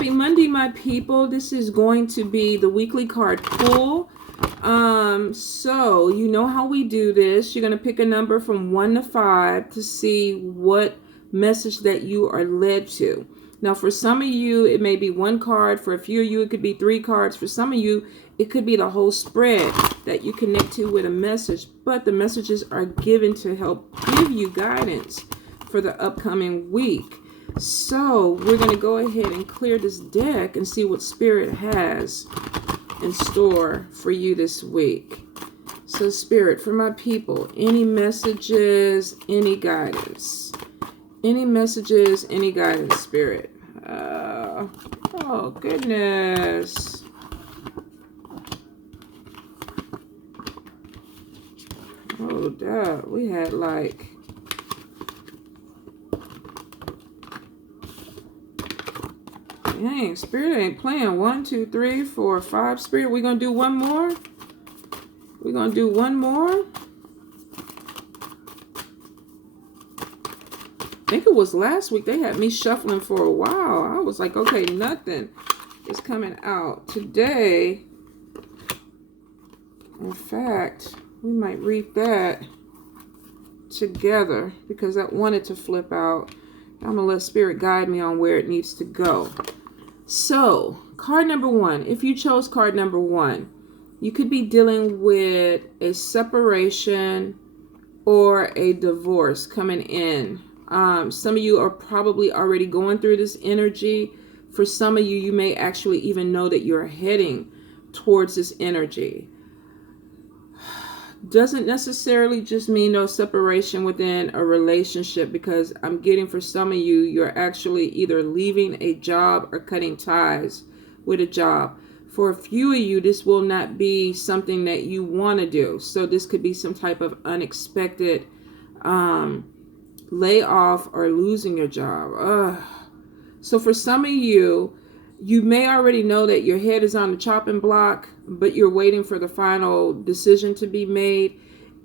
Happy Monday, my people. This is going to be the weekly card pull. So you know how we do this. You're going to pick a number from 1 to 5 to see what message that you are led to. Now, for some of you, it may be one card. For a few of you, it could be 3 cards. For some of you, it could be the whole spread that you connect to with a message. But the messages are given to help give you guidance for the upcoming week. So we're going to go ahead and clear this deck and see what Spirit has in store for you this week. So Spirit, for my people, any messages, any guidance? Any messages, any guidance, Spirit? Oh, goodness. Oh, duh. We had like... Dang, Spirit ain't playing. 1, 2, 3, 4, 5. Spirit, we're going to do one more? We're going to do one more? I think it was last week. They had me shuffling for a while. I was like, okay, nothing is coming out. Today, in fact, we might read that together because I wanted to flip out. I'm going to let Spirit guide me on where it needs to go. So, card number 1. If you chose card number 1, you could be dealing with a separation or a divorce coming in. Some of you are probably already going through this energy. For some of you, you may actually even know that you're heading towards this energy. Doesn't necessarily just mean no separation within a relationship, because I'm getting for some of you, you're actually either leaving a job or cutting ties with a job. For a few of you, this will not be something that you want to do. So this could be some type of unexpected layoff or losing your job. So for some of you, you may already know that your head is on the chopping block, but you're waiting for the final decision to be made.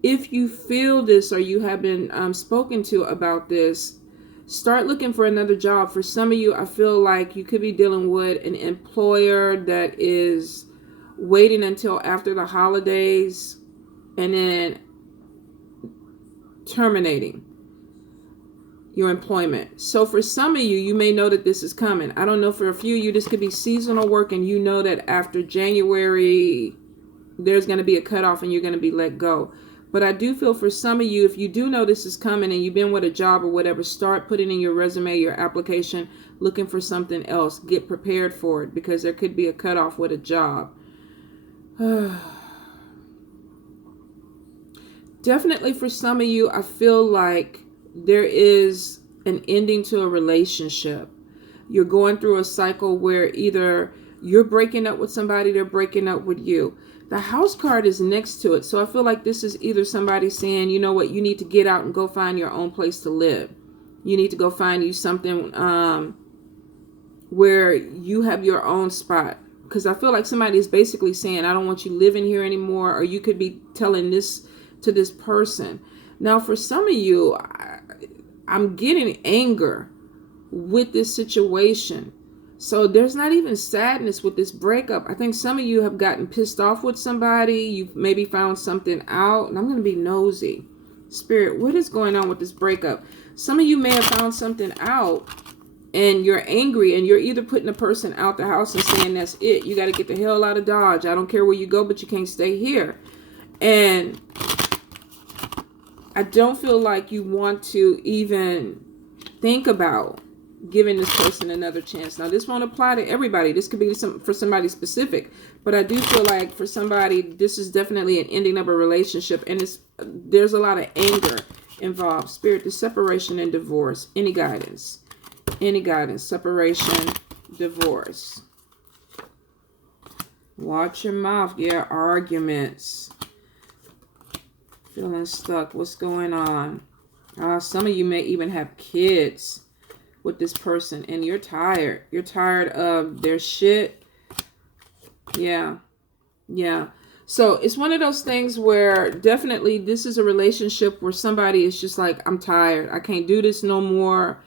If you feel this or you have been spoken to about this, start looking for another job. For some of you, I feel like you could be dealing with an employer that is waiting until after the holidays and then terminating your employment. So for some of you, you may know that this is coming. I don't know, for a few of you, this could be seasonal work, and you know that after January, there's going to be a cutoff and you're going to be let go. But I do feel for some of you, if you do know this is coming and you've been with a job or whatever, start putting in your resume, your application, looking for something else. Get prepared for it, because there could be a cutoff with a job. Definitely for some of you, I feel like there is an ending to a relationship. You're going through a cycle where either you're breaking up with somebody, they're breaking up with you. The house card is next to it. So I feel like this is either somebody saying, you know what, you need to get out and go find your own place to live. You need to go find you something where you have your own spot. Because I feel like somebody is basically saying, I don't want you living here anymore. Or you could be telling this to this person. Now, for some of you, I'm getting anger with this situation. So there's not even sadness with this breakup. I think some of you have gotten pissed off with somebody. You've maybe found something out. And I'm going to be nosy. Spirit, what is going on with this breakup? Some of you may have found something out and you're angry, and you're either putting the person out the house and saying, that's it. You got to get the hell out of Dodge. I don't care where you go, but you can't stay here. And I don't feel like you want to even think about giving this person another chance. Now, this won't apply to everybody. This could be for somebody specific. But I do feel like for somebody, this is definitely an ending of a relationship. And there's a lot of anger involved. Spirit, the separation and divorce. Any guidance? Any guidance? Separation, divorce. Watch your mouth. Yeah, arguments. Feeling stuck. What's going on? Some of you may even have kids with this person, and you're tired. You're tired of their shit. Yeah. So it's one of those things where definitely this is a relationship where somebody is just like, I'm tired. I can't do this no more.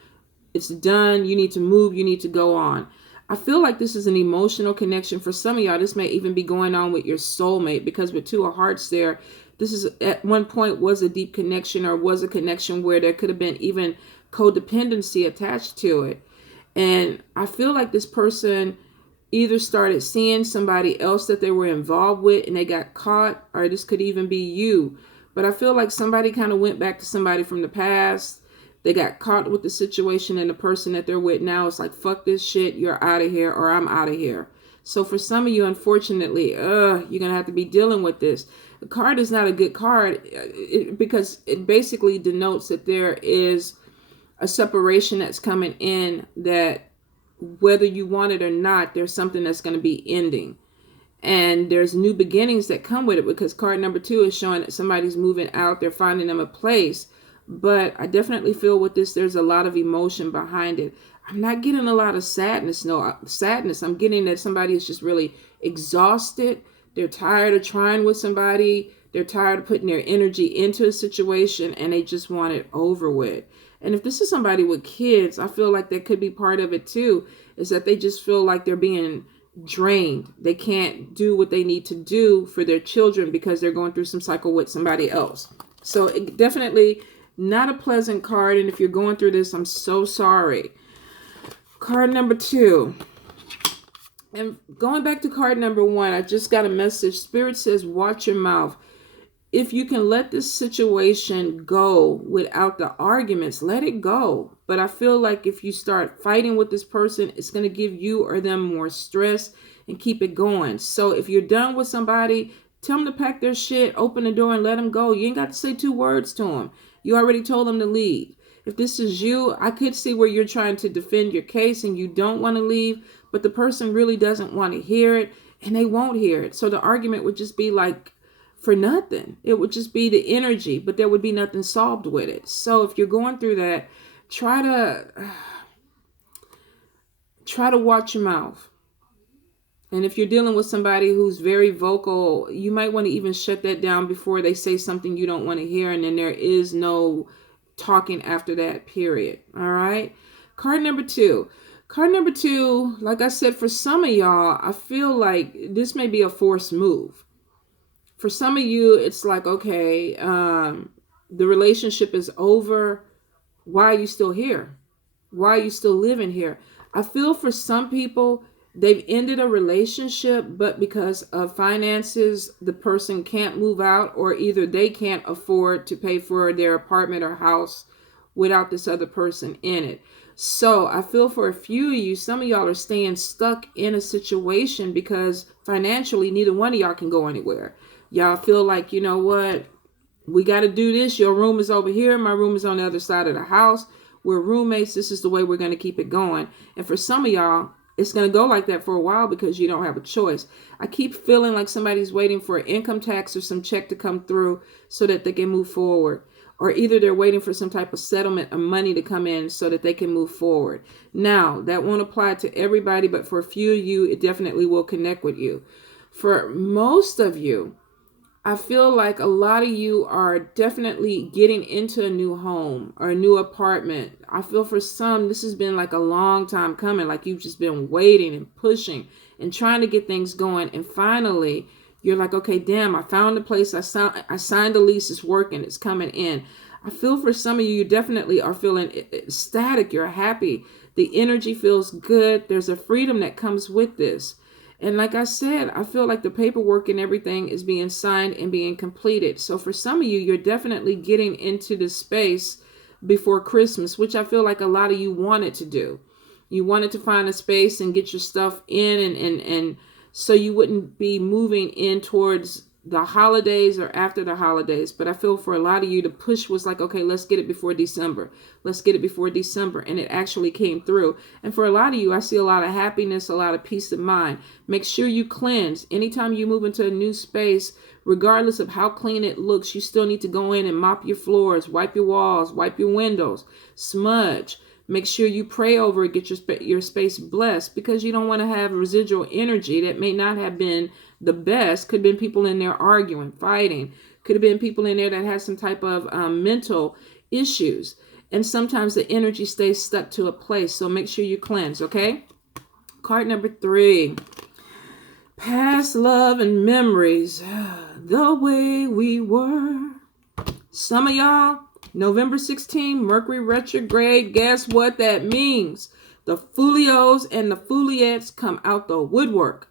It's done. You need to move. You need to go on. I feel like this is an emotional connection. For some of y'all, this may even be going on with your soulmate, because with Two of Hearts there, this is at one point was a deep connection, or was a connection where there could have been even codependency attached to it. And I feel like this person either started seeing somebody else that they were involved with and they got caught, or this could even be you. But I feel like somebody kind of went back to somebody from the past. They got caught with the situation, and the person that they're with now is like, fuck this shit, you're out of here, or I'm out of here. So for some of you, unfortunately, you're going to have to be dealing with this. The card is not a good card because it basically denotes that there is a separation that's coming in, that whether you want it or not, there's something that's going to be ending. And there's new beginnings that come with it, because card number 2 is showing that somebody's moving out. They're finding them a place. But I definitely feel with this, there's a lot of emotion behind it. I'm not getting a lot of sadness. No, sadness. I'm getting that somebody is just really exhausted. They're tired of trying with somebody. They're tired of putting their energy into a situation, and they just want it over with. And if this is somebody with kids, I feel like that could be part of it too, is that they just feel like they're being drained. They can't do what they need to do for their children because they're going through some cycle with somebody else. So it definitely not a pleasant card. And if you're going through this, I'm so sorry. Card number 2. And going back to card number 1, I just got a message. Spirit says, watch your mouth. If you can let this situation go without the arguments, let it go. But I feel like if you start fighting with this person, it's going to give you or them more stress, and keep it going. So if you're done with somebody, tell them to pack their shit, open the door, and let them go. You ain't got to say 2 words to them. You already told them to leave. If this is you, I could see where you're trying to defend your case and you don't want to leave, but the person really doesn't want to hear it, and they won't hear it. So the argument would just be like, for nothing. It would just be the energy, but there would be nothing solved with it. So if you're going through that, try to watch your mouth. And if you're dealing with somebody who's very vocal, you might want to even shut that down before they say something you don't want to hear, and then there is no talking after that, period. All right. Card number 2. Card number 2, like I said, for some of y'all, I feel like this may be a forced move. For some of you, it's like, okay, the relationship is over. Why are you still here? Why are you still living here? I feel for some people, they've ended a relationship, but because of finances, the person can't move out, or either they can't afford to pay for their apartment or house without this other person in it. So I feel for a few of you, some of y'all are staying stuck in a situation because financially, neither one of y'all can go anywhere. Y'all feel like, you know what, we got to do this. Your room is over here. My room is on the other side of the house. We're roommates. This is the way we're going to keep it going. And for some of y'all, it's going to go like that for a while because you don't have a choice. I keep feeling like somebody's waiting for an income tax or some check to come through so that they can move forward. Or either they're waiting for some type of settlement of money to come in so that they can move forward. Now, that won't apply to everybody, but for a few of you, it definitely will connect with you. For most of you, I feel like a lot of you are definitely getting into a new home or a new apartment. I feel for some, this has been like a long time coming. Like you've just been waiting and pushing and trying to get things going. And finally, you're like, okay, damn, I found a place. I signed the lease. It's working. It's coming in. I feel for some of you, you definitely are feeling ecstatic. You're happy. The energy feels good. There's a freedom that comes with this. And like I said, I feel like the paperwork and everything is being signed and being completed. So for some of you, you're definitely getting into the space before Christmas, which I feel like a lot of you wanted to do. You wanted to find a space and get your stuff in and so you wouldn't be moving in towards the holidays or after the holidays. But I feel for a lot of you, the push was like, okay, let's get it before December. Let's get it before December. And it actually came through. And for a lot of you, I see a lot of happiness, a lot of peace of mind. Make sure you cleanse. Anytime you move into a new space, regardless of how clean it looks, you still need to go in and mop your floors, wipe your walls, wipe your windows, smudge. Make sure you pray over it, get your space blessed, because you don't want to have residual energy that may not have been the best. Could have been people in there arguing, fighting. Could have been people in there that had some type of mental issues. And sometimes the energy stays stuck to a place. So make sure you cleanse, okay? Card number 3. Past love and memories. The way we were. Some of y'all, November 16, Mercury retrograde. Guess what that means? The Fulios and the Fuliettes come out the woodwork.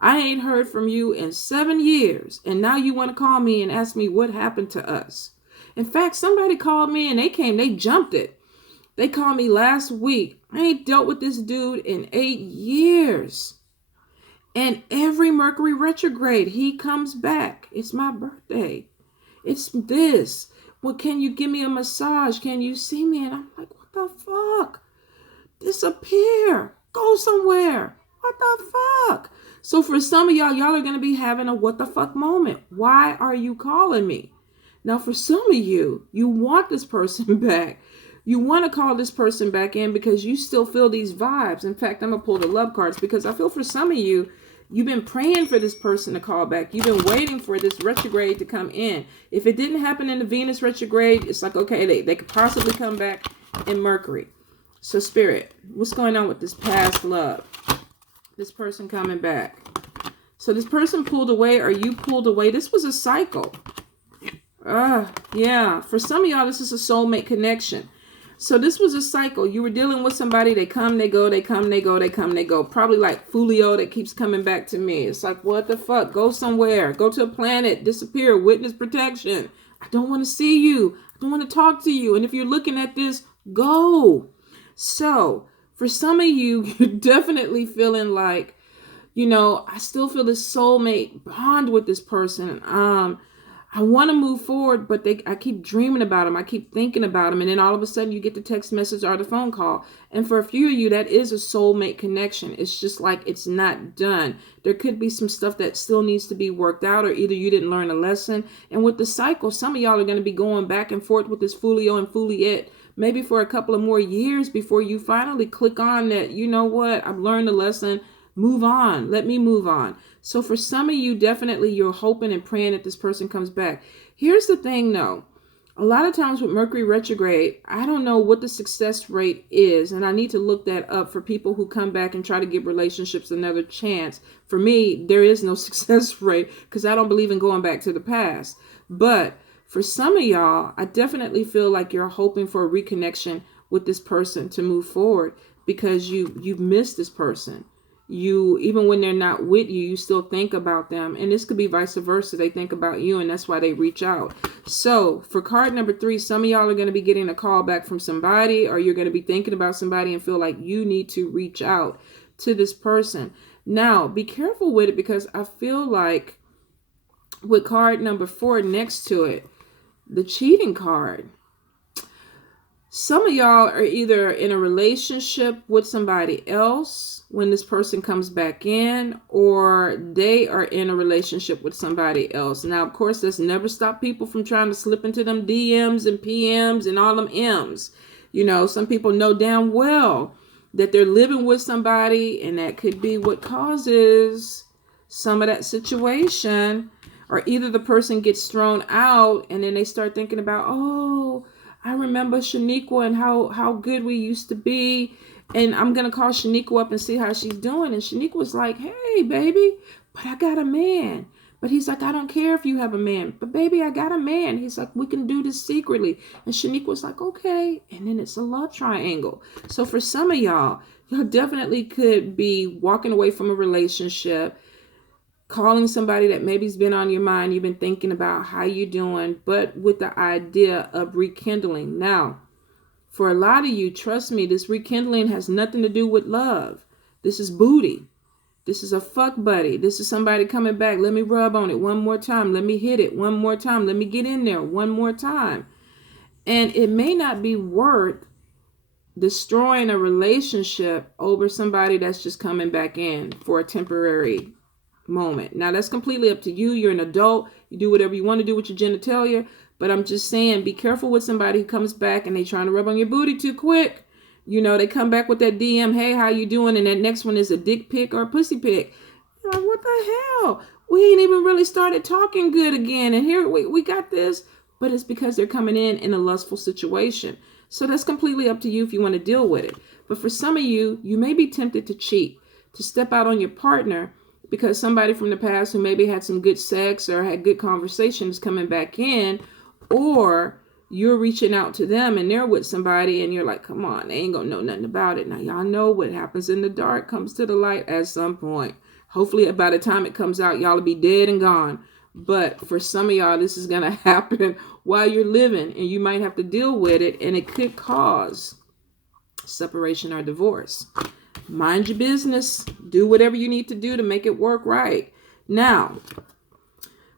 I ain't heard from you in 7 years, and now you want to call me and ask me what happened to us. In fact, somebody called me and they jumped it. They called me last week. I ain't dealt with this dude in 8 years. And every Mercury retrograde, he comes back. It's my birthday. It's this. Well, can you give me a massage? Can you see me? And I'm like, what the fuck? Disappear. Go somewhere. What the fuck? So for some of y'all are going to be having a what the fuck moment. Why are you calling me? Now, for some of you want this person back. You want to call this person back in because you still feel these vibes. In fact, I'm going to pull the love cards because I feel for some of you, you've been praying for this person to call back. You've been waiting for this retrograde to come in. If it didn't happen in the Venus retrograde, it's like, okay, they could possibly come back in Mercury. So Spirit, what's going on with this past love? This person coming back. So this person pulled away or you pulled away. This was a cycle. Yeah. For some of y'all, this is a soulmate connection. So this was a cycle. You were dealing with somebody. They come, they go, they come, they go, they come, they go. Probably like Fulio that keeps coming back to me. It's like, what the fuck? Go somewhere. Go to a planet. Disappear. Witness protection. I don't want to see you. I don't want to talk to you. And if you're looking at this, go. So for some of you, you're definitely feeling like, I still feel this soulmate bond with this person. I want to move forward, but I keep dreaming about them. I keep thinking about them. And then all of a sudden you get the text message or the phone call. And for a few of you, that is a soulmate connection. It's just like it's not done. There could be some stuff that still needs to be worked out, or either you didn't learn a lesson. And with the cycle, some of y'all are going to be going back and forth with this Fulio and Fuliette maybe for a couple of more years before you finally click on that, you know what, I've learned a lesson. Move on. Let me move on. So for some of you, definitely you're hoping and praying that this person comes back. Here's the thing though. A lot of times with Mercury retrograde, I don't know what the success rate is. And I need to look that up for people who come back and try to give relationships another chance. For me, there is no success rate because I don't believe in going back to the past. But for some of y'all, I definitely feel like you're hoping for a reconnection with this person to move forward because you've missed this person. Even when they're not with you, you still think about them. And this could be vice versa. They think about you and that's why they reach out. So for card number 3, some of y'all are going to be getting a call back from somebody, or you're going to be thinking about somebody and feel like you need to reach out to this person. Now, be careful with it because I feel like with card number 4 next to it, the cheating card. Some of y'all are either in a relationship with somebody else when this person comes back in, or they are in a relationship with somebody else. Now, of course, that's never stopped people from trying to slip into them DMs and PMs and all them M's. Some people know damn well that they're living with somebody, and that could be what causes some of that situation. Or either the person gets thrown out and then they start thinking about, oh, I remember Shaniqua and how good we used to be. And I'm going to call Shaniqua up and see how she's doing. And Shaniqua's like, hey, baby, but I got a man. But he's like, I don't care if you have a man. But baby, I got a man. He's like, we can do this secretly. And Shaniqua's like, okay. And then it's a love triangle. So for some of y'all definitely could be walking away from a relationship, calling somebody that maybe's been on your mind. You've been thinking about how you doing, but with the idea of rekindling. Now, for a lot of you, trust me, this rekindling has nothing to do with love. This is booty. This is a fuck buddy. This is somebody coming back. Let me rub on it one more time. Let me hit it one more time. Let me get in there one more time. And it may not be worth destroying a relationship over somebody that's just coming back in for a temporary moment. Now, that's completely up to you. You're an adult. You do whatever you want to do with your genitalia. But I'm just saying, be careful with somebody who comes back and they trying to rub on your booty too quick. They come back with that DM, hey, how you doing? And that next one is a dick pic or a pussy pic. You're like, what the hell? We ain't even really started talking good again. And here we got this. But it's because they're coming in a lustful situation. So that's completely up to you if you want to deal with it. But for some of you, you may be tempted to cheat to step out on your partner because somebody from the past who maybe had some good sex or had good conversations coming back in, or you're reaching out to them and they're with somebody and you're like, come on, they ain't gonna know nothing about it. Now, y'all know what happens in the dark comes to the light at some point. Hopefully by the time it comes out, y'all will be dead and gone. But for some of y'all, this is going to happen while you're living, and you might have to deal with it, and it could cause separation or divorce. Mind your business. Do whatever you need to do to make it work right. Now,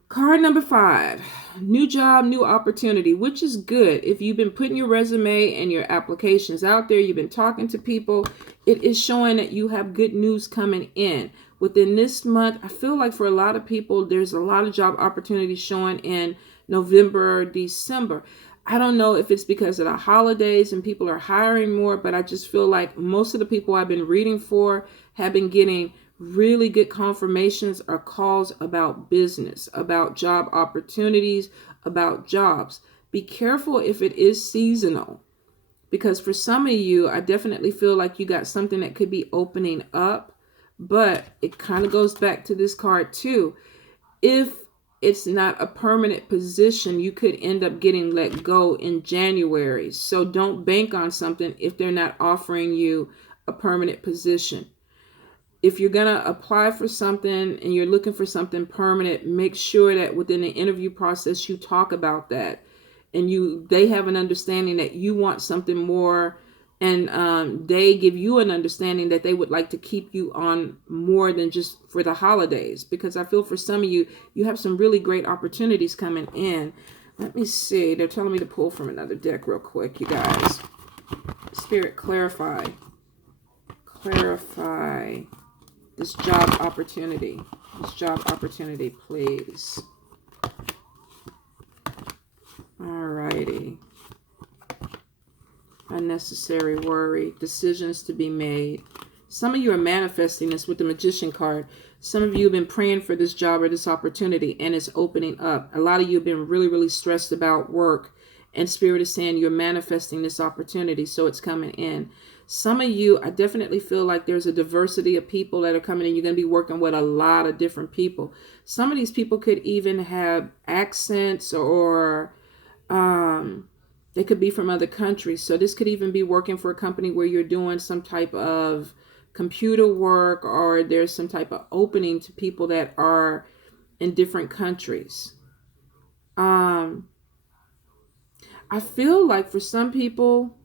card number 5, new job, new opportunity, which is good. If you've been putting your resume and your applications out there, you've been talking to people, it is showing that you have good news coming in. Within this month, I feel like for a lot of people, there's a lot of job opportunities showing in November, December. I don't know if it's because of the holidays and people are hiring more, but I just feel like most of the people I've been reading for have been getting really good confirmations or calls about business, about job opportunities, about jobs. Be careful if it is seasonal, because for some of you, I definitely feel like you got something that could be opening up, but it kind of goes back to this card too. If it's not a permanent position, you could end up getting let go in January. So don't bank on something if they're not offering you a permanent position. If you're going to apply for something and you're looking for something permanent, make sure that within the interview process you talk about that, and they have an understanding that you want something more, and they give you an understanding that they would like to keep you on more than just for the holidays. Because I feel for some of you, you have some really great opportunities coming in. Let me see. They're telling me to pull from another deck real quick, you guys. Spirit, clarify this job opportunity. This job opportunity, please. Alrighty. Unnecessary worry. Decisions to be made. Some of you are manifesting this with the Magician card. Some of you have been praying for this job or this opportunity, and it's opening up. A lot of you have been really, really stressed about work, and Spirit is saying you're manifesting this opportunity, so it's coming in. Some of you, I definitely feel like there's a diversity of people that are coming in. You're going to be working with a lot of different people. Some of these people could even have accents, or they could be from other countries. So this could even be working for a company where you're doing some type of computer work, or there's some type of opening to people that are in different countries. I feel like for some people,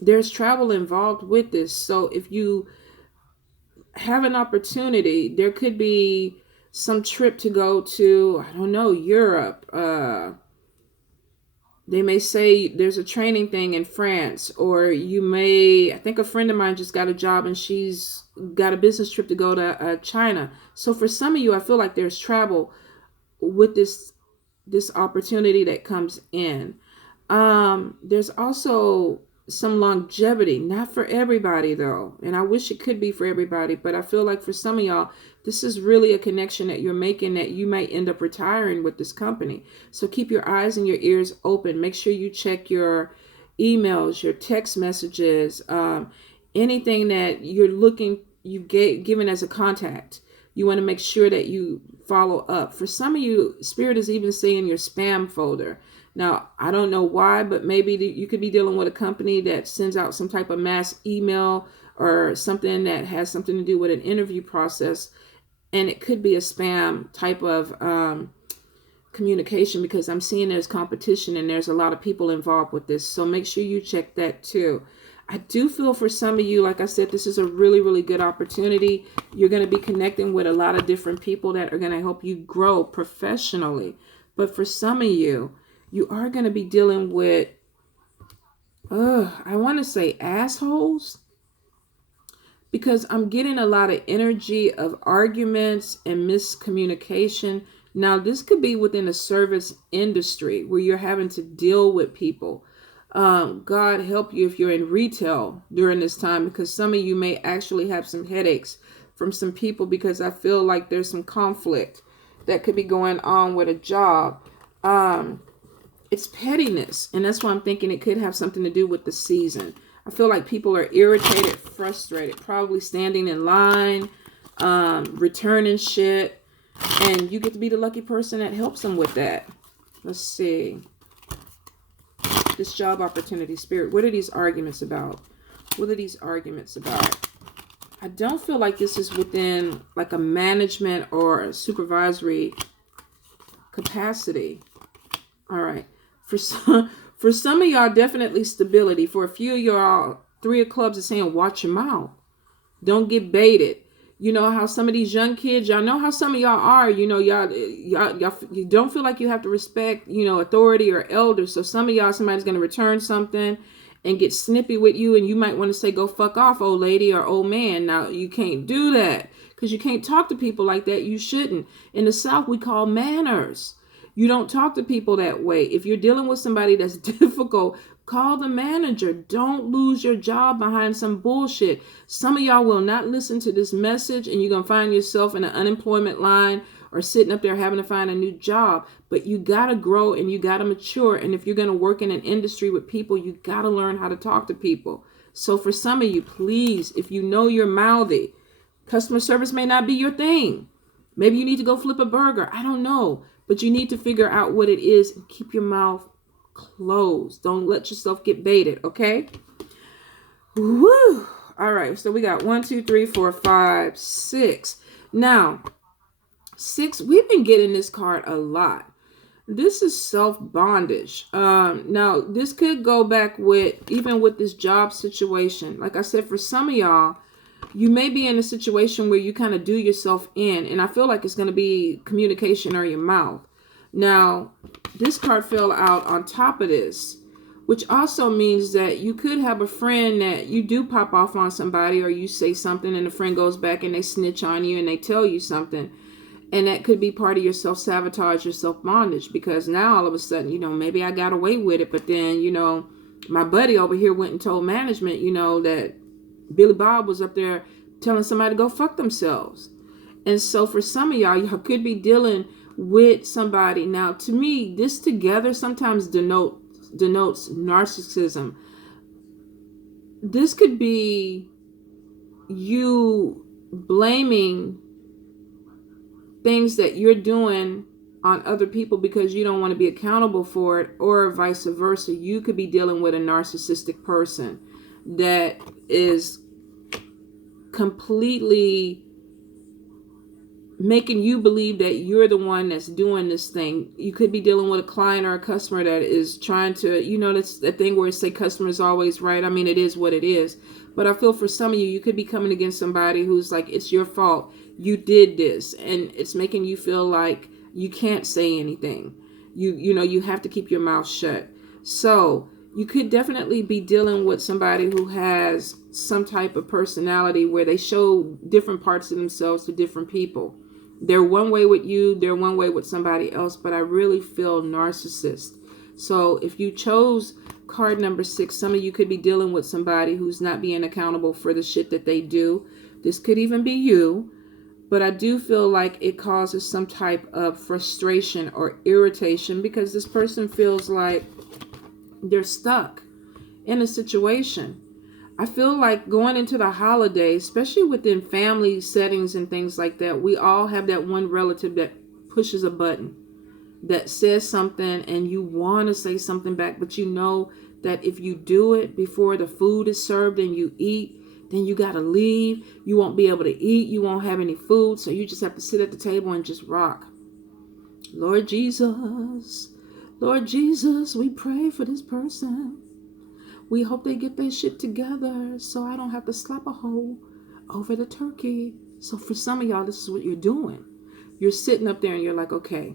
there's travel involved with this. So if you have an opportunity, there could be some trip to go to, I don't know, Europe. They may say there's a training thing in France, or I think a friend of mine just got a job and she's got a business trip to go to China. So for some of you, I feel like there's travel with this opportunity that comes in. There's also some longevity, not for everybody though, and I wish it could be for everybody, but I feel like for some of y'all, this is really a connection that you're making, that you might end up retiring with this company. So keep your eyes and your ears open. Make sure you check your emails, your text messages, anything that you've given as a contact. You want to make sure that you follow up. For some of you, Spirit is even saying your spam folder. Now, I don't know why, but maybe you could be dealing with a company that sends out some type of mass email or something that has something to do with an interview process. And it could be a spam type of communication, because I'm seeing there's competition and there's a lot of people involved with this. So make sure you check that too. I do feel for some of you, like I said, this is a really, really good opportunity. You're going to be connecting with a lot of different people that are going to help you grow professionally. But for some of you, you are going to be dealing with, I want to say assholes, because I'm getting a lot of energy of arguments and miscommunication. Now, this could be within the service industry where you're having to deal with people. God help you if you're in retail during this time, because some of you may actually have some headaches from some people, because I feel like there's some conflict that could be going on with a job. It's pettiness, and that's why I'm thinking it could have something to do with the season. I feel like people are irritated, frustrated, probably standing in line, returning shit. And you get to be the lucky person that helps them with that. Let's see. This job opportunity, Spirit. What are these arguments about? What are these arguments about? I don't feel like this is within like a management or a supervisory capacity. All right. For some of y'all, definitely stability. For a few of y'all, 3 of clubs is saying, watch your mouth. Don't get baited. You know how some of these young kids, y'all know how some of y'all are, you know, y'all you don't feel like you have to respect, you know, authority or elders. So some of y'all, somebody's going to return something and get snippy with you, and you might want to say, go fuck off, old lady or old man. Now, you can't do that because you can't talk to people like that. You shouldn't. In the South, we call manners. You don't talk to people that way. If you're dealing with somebody that's difficult, call the manager. Don't lose your job behind some bullshit. Some of y'all will not listen to this message, and you're going to find yourself in an unemployment line or sitting up there having to find a new job. But you got to grow and you got to mature. And if you're going to work in an industry with people, you got to learn how to talk to people. So for some of you, please, if you know you're mouthy, customer service may not be your thing. Maybe you need to go flip a burger. I don't know. But you need to figure out what it is and keep your mouth closed. Don't let yourself get baited, okay? Woo! All right, so we got 1, 2, 3, 4, 5, 6. Now, 6, we've been getting this card a lot. This is self-bondage. Now, this could go back with, even with this job situation. Like I said, for some of y'all, you may be in a situation where you kind of do yourself in, and I feel like it's going to be communication or your mouth. Now, this card fell out on top of this, which also means that you could have a friend that you do pop off on somebody, or you say something and the friend goes back and they snitch on you and they tell you something. And that could be part of your self-sabotage, your self-bondage, because now all of a sudden, you know, maybe I got away with it, but then, you know, my buddy over here went and told management, you know, that Billy Bob was up there telling somebody to go fuck themselves. And so for some of y'all could be dealing with somebody. Now, to me, this together sometimes denotes narcissism. This could be you blaming things that you're doing on other people because you don't want to be accountable for it, or vice versa. You could be dealing with a narcissistic person that is completely making you believe that you're the one that's doing this thing. You could be dealing with a client or a customer that is trying to, you know, that's that thing where it say customer is always right. I mean, it is what it is. But I feel for some of you, you could be coming against somebody who's like, it's your fault. You did this. And it's making you feel like you can't say anything. You know, you have to keep your mouth shut. So you could definitely be dealing with somebody who has some type of personality where they show different parts of themselves to different people. They're one way with you, they're one way with somebody else, but I really feel narcissist. So if you chose card number 6, some of you could be dealing with somebody who's not being accountable for the shit that they do. This could even be you, but I do feel like it causes some type of frustration or irritation because this person feels like they're stuck in a situation. I feel like going into the holidays, especially within family settings and things like that, we all have that one relative that pushes a button, that says something, and you want to say something back, but you know that if you do it before the food is served and you eat, then you got to leave. You won't be able to eat. You won't have any food. So you just have to sit at the table and just rock. Lord Jesus, we pray for this person. We hope they get their shit together so I don't have to slap a hole over the turkey. So for some of y'all, this is what you're doing. You're sitting up there and you're like, okay,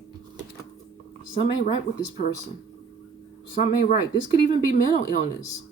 something ain't right with this person. Something ain't right. This could even be mental illness.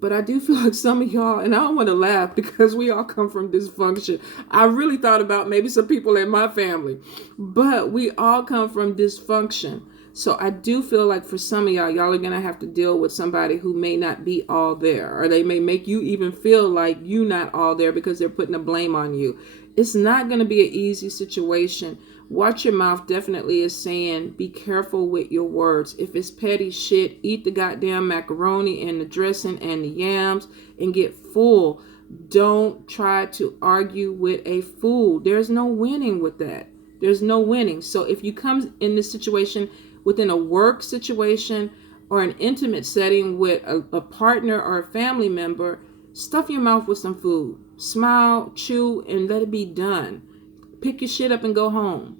But I do feel like some of y'all, and I don't want to laugh because we all come from dysfunction. I really thought about maybe some people in my family, but we all come from dysfunction. So I do feel like for some of y'all are going to have to deal with somebody who may not be all there, or they may make you even feel like you not all there because they're putting the blame on you. It's not going to be an easy situation Watch your mouth definitely is saying be careful with your words. If it's petty shit, eat the goddamn macaroni and the dressing and the yams and get full. Don't try to argue with a fool. There's no winning with that. There's no winning. So if you come in this situation within a work situation or an intimate setting with a partner or a family member, stuff your mouth with some food. Smile, chew, and let it be done. Pick your shit up and go home.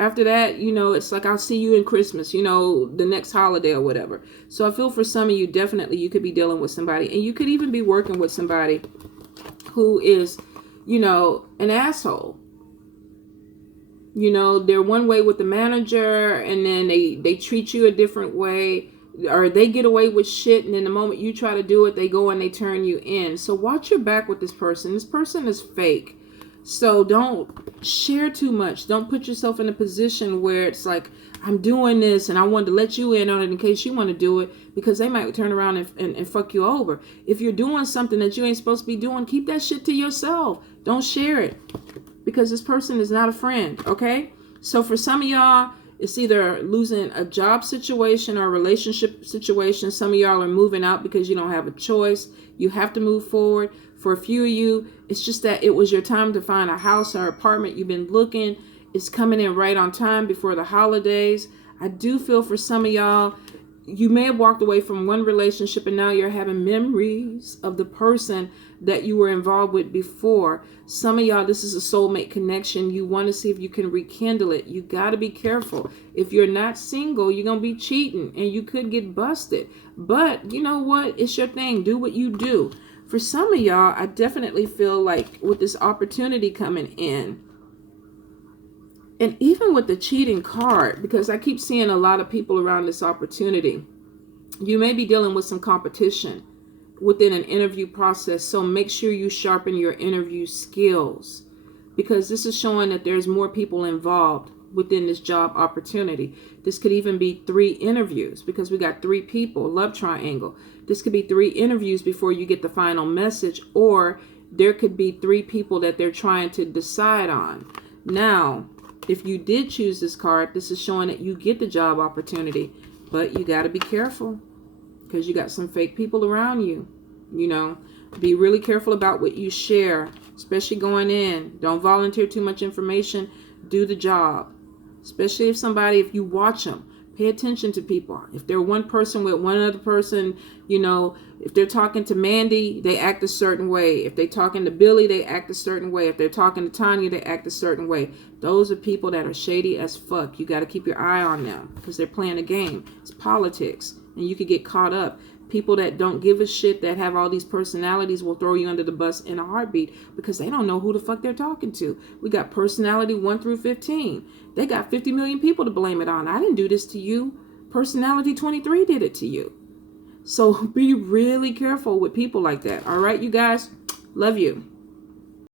After that, it's like, I'll see you in Christmas, the next holiday or whatever. So I feel for some of you, definitely you could be dealing with somebody, and you could even be working with somebody who is, an asshole. They're one way with the manager, and then they treat you a different way, or they get away with shit, and then the moment you try to do it, they go and they turn you in. So watch your back with this person. This person is fake. So don't share too much. Don't put yourself in a position where it's like, I'm doing this and I wanted to let you in on it in case you want to do it, because they might turn around and fuck you over. If you're doing something that you ain't supposed to be doing, keep that shit to yourself. Don't share it, because this person is not a friend, okay? So for some of y'all, it's either losing a job situation or a relationship situation. Some of y'all are moving out because you don't have a choice. You have to move forward. For a few of you, it's just that it was your time to find a house or apartment. You've been looking. It's coming in right on time before the holidays. I do feel for some of y'all, you may have walked away from one relationship and now you're having memories of the person that you were involved with before. Some of y'all, this is a soulmate connection. You want to see if you can rekindle it. You got to be careful. If you're not single, you're going to be cheating and you could get busted. But you know what? It's your thing. Do what you do. For some of y'all, I definitely feel like with this opportunity coming in, and even with the cheating card, because I keep seeing a lot of people around this opportunity, you may be dealing with some competition within an interview process. So make sure you sharpen your interview skills, because this is showing that there's more people involved within this job opportunity. This could even be 3 interviews, because we got 3 people, love triangle. This could be 3 interviews before you get the final message, or there could be 3 people that they're trying to decide on. Now, if you did choose this card, this is showing that you get the job opportunity, but you got to be careful, because you got some fake people around you. Be really careful about what you share, especially going in. Don't volunteer too much information. Do the job, especially if you watch them. Pay attention to people. If they're one person with one other person, if they're talking to Mandy, they act a certain way. If they're talking to Billy, they act a certain way. If they're talking to Tanya, they act a certain way. Those are people that are shady as fuck. You got to keep your eye on them, because they're playing a game. It's politics, and you could get caught up. People that don't give a shit, that have all these personalities, will throw you under the bus in a heartbeat, because they don't know who the fuck they're talking to. We got personality 1 through 15. They got 50 million people to blame it on. I didn't do this to you. Personality 23 did it to you. So be really careful with people like that. All right, you guys? Love you.